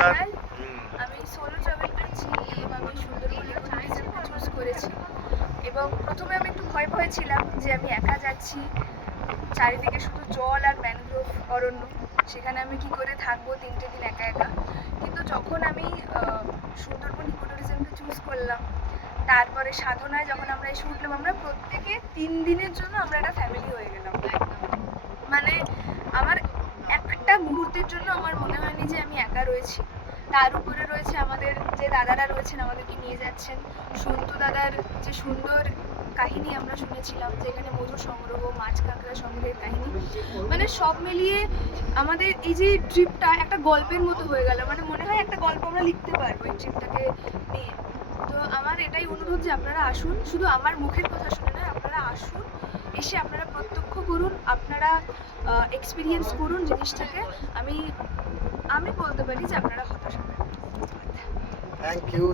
নমস্কার। আমি solo travel করছি এবং আমি সুন্দরবন ইকোট্যুরিজমকে চুজ করেছি এবং প্রথমে আমি একটু ভয় ছিলাম যে আমি একা যাচ্ছি, চারিদিকে শুধু জল আর ম্যানগ্রোভ অরণ্য, সেখানে আমি কি করে থাকবো 3টে দিন একা একা। কিন্তু যখন আমি সুন্দরবন ইকোট্যুরিজমকে চুজ করলাম, তারপরে সাধনায় যখন আমরা এসে উঠলাম, আমরা প্রত্যেকে 3 দিনের জন্য আমরা একটা ফ্যামিলি হয়ে গেলাম। মানে আমার একটা মুহূর্তের জন্য আমার মনে হয়নি যে আমি একা রয়েছি। তার উপরে রয়েছে আমাদের যে দাদারা রয়েছেন, আমাদেরকে নিয়ে যাচ্ছেন। সন্তু দাদার যে সুন্দর কাহিনী আমরা শুনেছিলাম, যেখানে মধু সংগ্রহ, মাছ কাঁকড়া সংগ্রহের কাহিনী, মানে সব মিলিয়ে আমাদের এই যে ট্রিপটা একটা গল্পের মতো হয়ে গেল। মানে মনে হয় একটা গল্প আমরা লিখতে পারবো এই ট্রিপটাকে নিয়ে। তো আমার এটাই অনুরোধ যে আপনারা আসুন, শুধু আমার মুখের কথা শুনে নয়, আপনারা আসুন, এসে আপনারা প্রত্যক্ষ করুন, আপনারা এক্সপিরিয়েন্স করুন জিনিসটাকে। আমি বলতে পারি যে আপনারা হতাশ হবেন। Thank you.